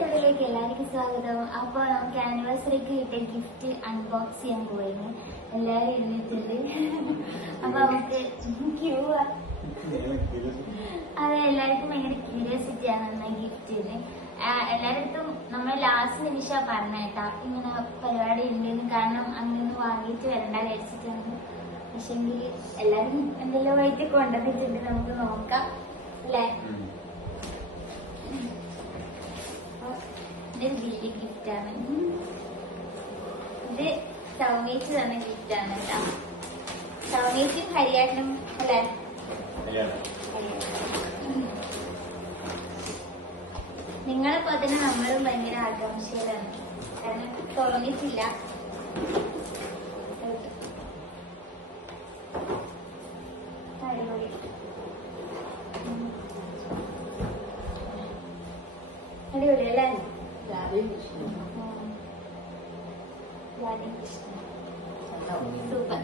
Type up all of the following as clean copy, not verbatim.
വീഡിയോയിലേക്ക് എല്ലാവർക്കും സ്വാഗതം. അപ്പോൾ നമുക്ക് ആനിവേഴ്സറിക്ക് കിട്ടിയ ഗിഫ്റ്റ് അൺബോക്സ് ചെയ്യാൻ പോയിരുന്നു. എല്ലാവരും എഴുന്നിട്ടുണ്ട്. അപ്പൊ നമുക്ക് അതെ, എല്ലാവർക്കും ഭയങ്കര ക്യൂരിയോസിറ്റി ആണ് ഗിഫ്റ്റിന്. എല്ലാവരുടെ നമ്മൾ ലാസ്റ്റ് നിമിഷം പറഞ്ഞേട്ടാ ഇങ്ങനെ പരിപാടി ഉണ്ടെന്ന്. കാരണം അങ്ങനെ വാങ്ങിയിട്ട് വരണ്ട വിചാരിച്ചിട്ടാണ്. പക്ഷെങ്കിൽ എല്ലാരും എന്തെല്ലാം ആയിട്ട് കൊണ്ടുവന്നിട്ടുണ്ട്. നമുക്ക് നോക്കാം അല്ലേ. ഇതൊരു വലിയ ഗിഫ്റ്റാണ്. ഇത് സൗമേച്ച് തന്ന ഗിഫ്റ്റാണ് കേട്ടോ. സൗമേച്ചും ഹരിയാട്ടനും അല്ലേ. നിങ്ങളെപ്പോ തന്നെ നമ്മളും ഭയങ്കര ആകാംക്ഷയിലാണ്. കാരണം തുടങ്ങിയിട്ടില്ല. അടിപൊളി. അടിപൊളി അല്ലേ. സൂപ്പർ.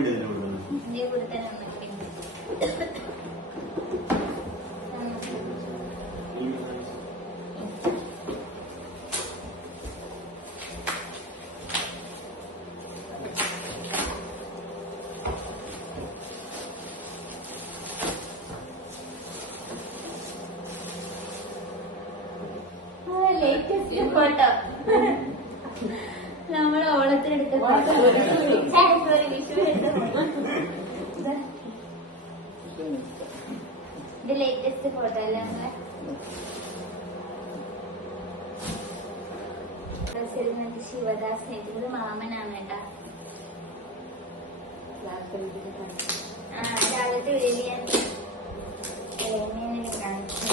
ഇതിന്റെ കൂടെ തന്നെ ലേറ്റസ്റ്റ് ഫോട്ടോ. നമ്മൾ ഓണത്തിനെടുത്ത ഫോട്ടോ, ഇത് ലേറ്റസ്റ്റ് ഫോട്ടോ അല്ലേ നമ്മളെ. ശിവദാസ് ഇത് മാമനാണ് കേട്ടാ. രാവിലത്തെ വീഡിയോ ഞാൻ കാണിച്ചു.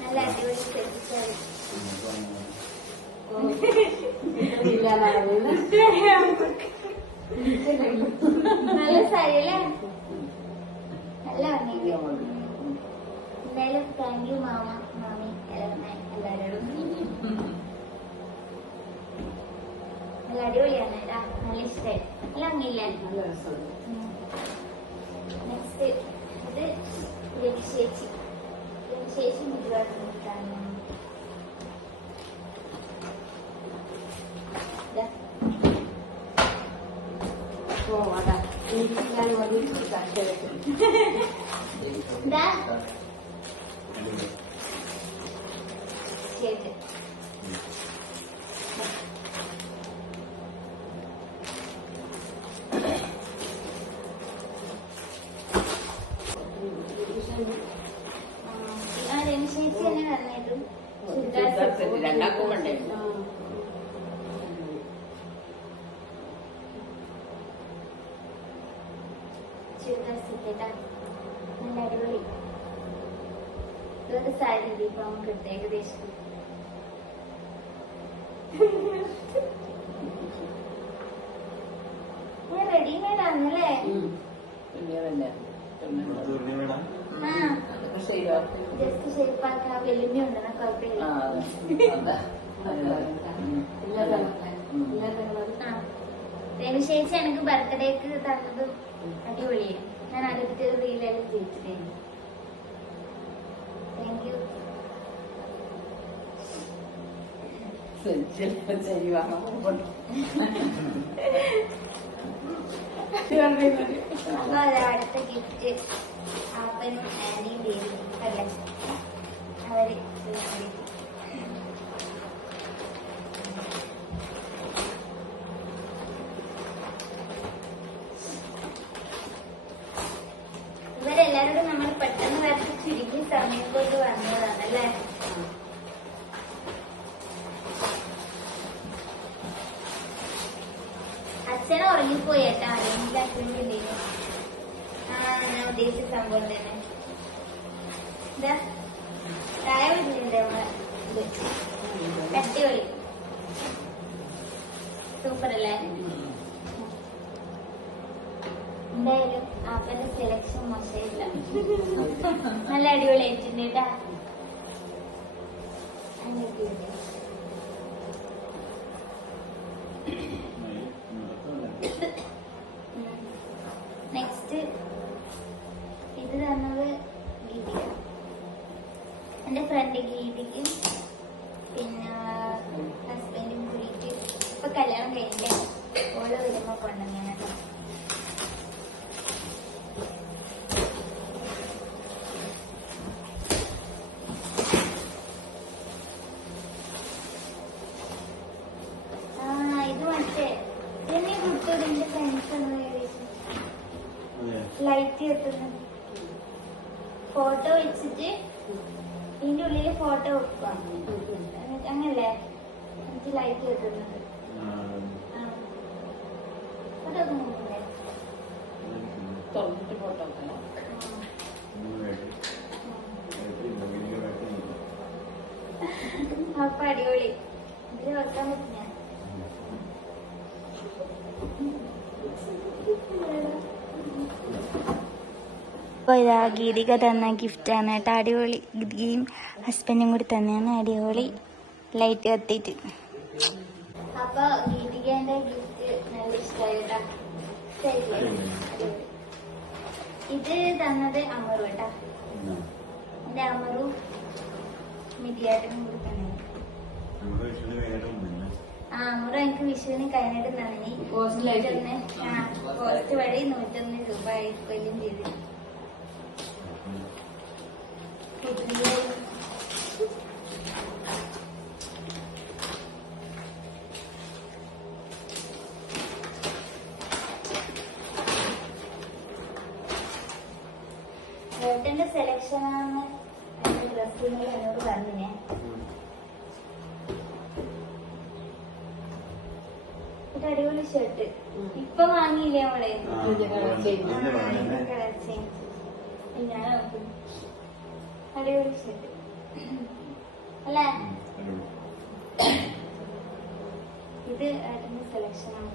നല്ല അടിപൊളി സെറ്റ്. നല്ല സാരി അല്ലേ. നല്ല ഭംഗി. എന്തായാലും താങ്ക് യു മാമ മാമി എല്ലാവരോടും. നല്ല അടിപൊളിയാണ് കേട്ടാ. നല്ല ഇഷ്ടമായി. നല്ല ഭംഗിയില്ലേ. നെക്സ്റ്റ് ഇത് ചേച്ചി ചേച്ചി മുദ്രാണ്. ചേച്ചി തന്നെ പറഞ്ഞിട്ടും രണ്ടാക്കും വേണ്ടേ. നല്ല അടിപൊളി. ഇതൊക്കെ സാരി ഇപ്പൊ നമുക്ക് കിട്ടും ഏകദേശം. റെഡിമെയ്ഡ് ആണല്ലേ. ജസ്റ്റ് ഷേപ്പാക്കാൻ വെല്ലുമി ഉണ്ടെന്ന കുഴപ്പമില്ല. രവിശേഷി എനിക്ക് ബർത്ത്ഡേക്ക് തന്നത് അടിപൊളിയാണ്. ഞാൻ അടുത്ത റീലെല്ലാം ചെയ്തിട്ടുണ്ടായിരുന്നു. Thank you. അപ്പൊ അത് അടുത്ത ഗിഫ്റ്റ് ആപ്പനും ആനിയും ചെയ്തു അല്ലേ. അവര് ഇവരെല്ലാരോടും നമ്മൾ പെട്ടെന്ന് വരച്ച് ചുരുക്കി സമയം കൊണ്ട് വന്നതാണ് അല്ലേ. അച്ഛനെ ഉറങ്ങിപ്പോയി കേട്ടാ. ആരെങ്കിലും അച്ഛനില്ലേ. ഞാൻ ഉദ്ദേശിച്ച സംഭവം തന്നെ. എന്താ ചായ വീട്ടിലുണ്ട് നമ്മളെ. അടിപൊളി. സൂപ്പർ അല്ലേ? എന്തായാലും ആപ്പന്റെ സെലക്ഷൻ മോശമില്ല, നല്ല അടിപൊളിയായിട്ടുണ്ട് കേട്ടാ. നെക്സ്റ്റ് ഇത് തന്നത് ഗീതിക, എന്റെ ഫ്രണ്ട് ഗീതിക്ക് പിന്നെ ഹസ്ബൻഡും കൂടിയിട്ട് ഇപ്പൊ കല്യാണം കഴിഞ്ഞിട്ട് ഓള് വരുമ്പോ കൊണ്ടുവന്നേനെ. ഇത് മറ്റേ എന്നെ കൊടുത്തത് എന്റെ ഫ്രണ്ട്സ് ലൈറ്റ് കെട്ടുന്നത് ഫോട്ടോ വെച്ചിട്ട് ഇതിന്റെ ഉള്ളില് ഫോട്ടോ വെക്കുക, അങ്ങനല്ലേ എനിക്ക് ലൈറ്റ് കെട്ടുന്നത്. ഫോട്ടോ നോക്കില്ലേ? തുറന്നിട്ട് ഫോട്ടോ വെക്കണം. അപ്പൊ അടിപൊളി, ഇതില് വെക്കാൻ പറ്റില്ല. അപ്പോൾ ഇതാ ഗീതിക തന്ന ഗിഫ്റ്റാണ് കേട്ടോ, അടിപൊളി. ഗീതികയും ഹസ്ബൻഡും കൂടി തന്നെയാണ്, അടിപൊളി ലൈറ്റ് കത്തിയിട്ട്. അപ്പൊ ഗീതികന്റെ ഗിഫ്റ്റ് നല്ല ഇഷ്ടമായി കേട്ടോ. ഇത് തന്നത് അമറു കേട്ടോ, എന്റെ അമറു മിതിയായിട്ടും കൂടി തന്നെ. അമറു എനിക്ക് വിഷുവിന് കഴിഞ്ഞിട്ട് നന്ദി. പോസ്റ്റ് വഴി 101 രൂപ ആയിരിക്കും ചെയ്ത്. ഏട്ടന്റെ സെലക്ഷൻ ആണ് ഡ്രസ്സിന് എന്നോട് പറഞ്ഞേ. ഒരു അടിപൊളി ഷർട്ട് ഇപ്പൊ വാങ്ങിയില്ലേ നമ്മളെ? ഞാൻ നോക്കും, അടിപൊളി ഷർട്ട് അല്ലേ? ഇത് ഏട്ടന്റെ സെലക്ഷൻ ആണ്.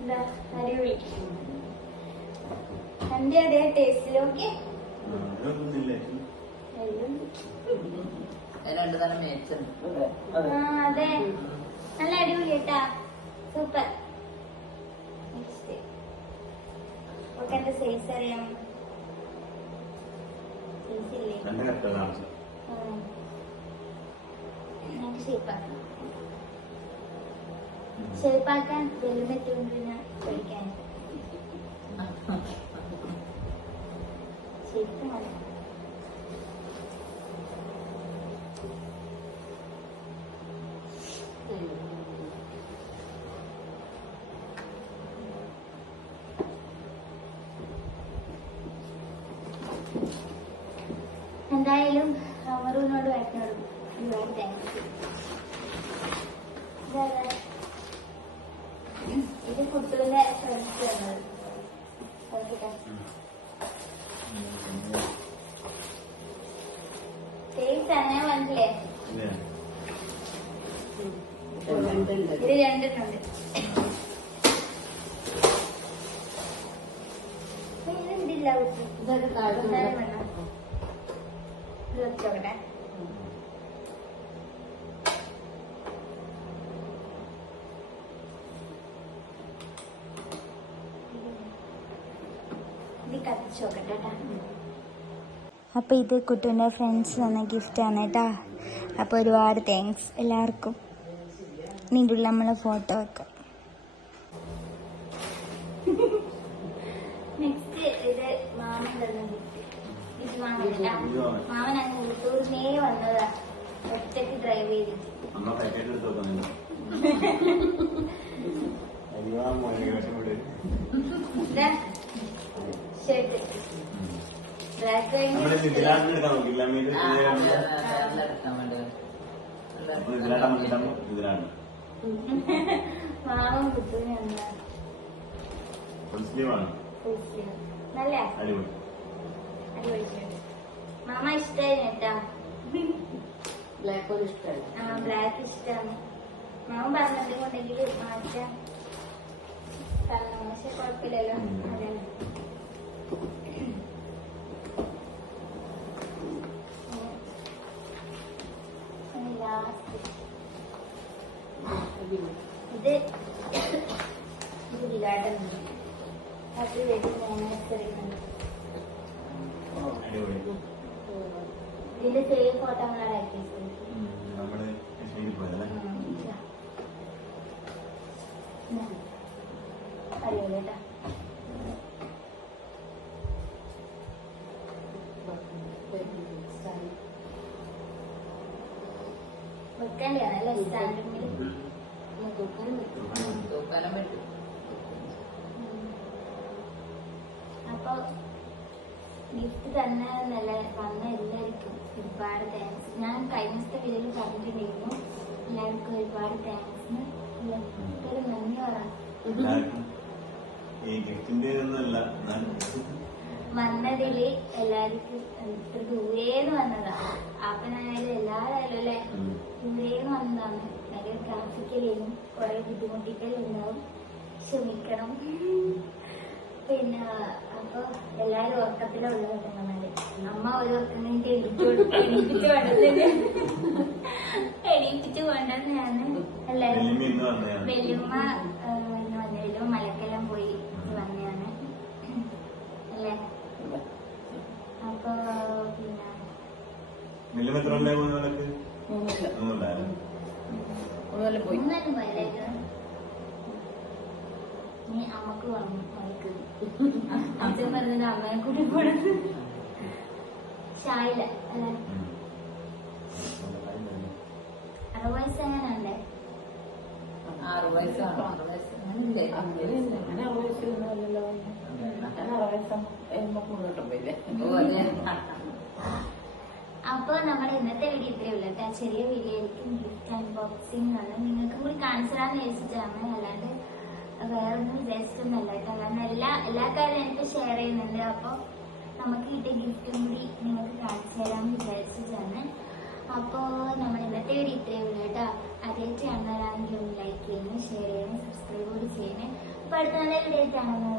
എന്താ അടിപൊളി, എന്റെ അതേ ടേസ്റ്റിലൊക്കെ രണ്ടു തരം മേടിച്ചിട്ടുണ്ട്. അതെ, നല്ല അടിപൊളി കേട്ടാ, സൂപ്പർ. ഓക്കെ, എന്റെ സൈസ് അറിയാം. സൈസ് ഇല്ലേ? നമുക്ക് ഷേപ്പാക്കാം. ഷേപ്പാക്കാൻ ഹെൽമെറ്റ് കൊണ്ട് ഞാൻ പഠിക്കാൻ ഷേപ്പ് മതി. എന്തായാലും അമറുവിനോട് വയറ്റിനോടും ഒരുപാട് താങ്ക്സ്. ഇത് കുട്ടുവിന്റെ ഫ്രണ്ട്സ് തന്നത്. ടേസ്റ്റ് അങ്ങനെ വന്നില്ലേ? ഇത് രണ്ടെണ്ണുണ്ട്. ഇതില്ല കുട്ടി, വേണം ഇത് വെച്ചോട്ടെ. ഇത് കത്തിച്ചോക്കട്ടെ കേട്ടാ. അപ്പോൾ ഇത് കുട്ടുവിൻ്റെ ഫ്രണ്ട്സ് തന്ന ഗിഫ്റ്റാണ് കേട്ടോ. അപ്പോൾ ഒരുപാട് താങ്ക്സ് എല്ലാവർക്കും. ഇതിൻ്റെ ഉള്ളിൽ നമ്മളെ ഫോട്ടോ വെക്കാം. നെക്സ്റ്റ് ഇത് മാമൻ തന്ന ഗിഫ്റ്റ്. ഇത് മാമൻ കേട്ടാ. മാമൻ അങ്ങ് ഊട്ടൂരിനേ വന്നതാ, ഒറ്റയ്ക്ക് ഡ്രൈവ് ചെയ്തിട്ട്. ഷർട്ട് ബ്ലാക്ക് മാമൻ കുട്ടൂന് നല്ല അടിപൊളി ഷർട്ട്. മാമ ഇഷ്ടായിരുന്നു കേട്ടാ. ബ്ലാക്ക് ഇഷ്ടമായി. ബ്ലാക്ക് ഇഷ്ടമാണ്. മാമൻ പറഞ്ഞിട്ടുണ്ടെങ്കിൽ മാറ്റാം പക്ഷെ കുഴപ്പമില്ലല്ലോ. അതെ ലാസ്റ്റ് ഇത് ഉദ്ഘാടനം അത് വെച്ച് മോണേഴ്സറിയുണ്ട്. ഇതിന്റെ സേവ് ഫോട്ടോ നമ്മളാക്കി അറിയൂലേട്ടാ. വെക്കേണ്ടതാണല്ലേ സ്റ്റാൻഡിങ്ങിൽ തൂക്കാനും പറ്റും. അപ്പൊ ഗിഫ്റ്റ് തന്നല്ല തന്ന എല്ലാവർക്കും ഒരുപാട് താങ്ക്സ്. ഞാൻ കഴിഞ്ഞ വീഡിയോയിൽ പറഞ്ഞിട്ടുണ്ടായിരുന്നു എല്ലാവർക്കും ഒരുപാട് താങ്ക്സ്. ഒരു നന്ദി പറയാം. വന്നതില് എല്ലാവർക്കും ഇത്ര ദൂരേന്ന് വന്നതാ. അപ്പൊ ഞാനായാലും എല്ലാവരും അല്ലേ ദൂരേന്ന് വന്നതാണ്. ഭയങ്കര ട്രാഫിക്കലും കുറെ ബുദ്ധിമുട്ടിക്കലുണ്ടാവും, ക്ഷമിക്കണം. പിന്നെ അപ്പൊ എല്ലാരും ഉറക്കത്തിലുള്ള കിട്ടുന്നത് അമ്മ ഒരു ഉറക്കത്തിന്റെ എണീപ്പിച്ചു കൊണ്ടുവന്നാണ് എല്ലാരും. വല്യമ്മ വന്നതിലും മലക്കെല്ലാം പോയി വന്നതാണ് അല്ലേ. അപ്പൊ പിന്നെ മൂന്നാലും പോയതായിട്ട് നീ അമ്മക്ക് വന്നു മൈക്ക് അച്ഛൻ പറഞ്ഞത് അമ്മയെ കൂട്ടി പോണത് ഷായില്ല അല്ലെ. 60 വയസ്സ് എങ്ങനെയുണ്ടേ? 6 വയസ്സാണോ? 6 വയസ്സ് അങ്ങനെയില്ലേ? അങ്ങനെ 6 വയസ്സൊന്നുമല്ലല്ലോ. 6 വയസ്സാകുമ്പോ മുന്നോട്ട് പോയില്ലേ. അപ്പൊ നമ്മുടെ ഇന്നത്തെ വീഡിയോ ഇത്രയേ ഉള്ളൂ കേട്ടോ. ചെറിയ വീഡിയോ ആയിരിക്കും. ഗിഫ്റ്റ് അൺബോക്സിംഗ് ആണ്. നിങ്ങൾക്കും കൂടി കാണിച്ചു തരാന്ന് വിചാരിച്ചിട്ടാണ്, അല്ലാണ്ട് വേറൊന്നും വിചാരിച്ചിട്ടൊന്നുമല്ല കേട്ടോ. കാരണം എല്ലാ കാര്യവും എനിക്ക് ഷെയർ ചെയ്യുന്നുണ്ട്. അപ്പൊ നമുക്ക് കിട്ടിയ ഗിഫ്റ്റും കൂടി നിങ്ങൾക്ക് കാണിച്ചു തരാമെന്ന് വിചാരിച്ചിട്ടാണ്. അപ്പോ നമ്മുടെ ഇന്നത്തെ വീഡിയോ ഇത്രയേ ഉള്ളൂ കേട്ടോ. ആദ്യമായിട്ട് കാണുന്നവരാണെങ്കിൽ ഒന്ന് ലൈക്ക് ചെയ്യുന്നു, ഷെയർ ചെയ്യുന്നു, സബ്സ്ക്രൈബ് കൂടി ചെയ്യുന്നു. അപ്പൊ അടുത്ത നല്ല വീഡിയോ കാണുന്നത്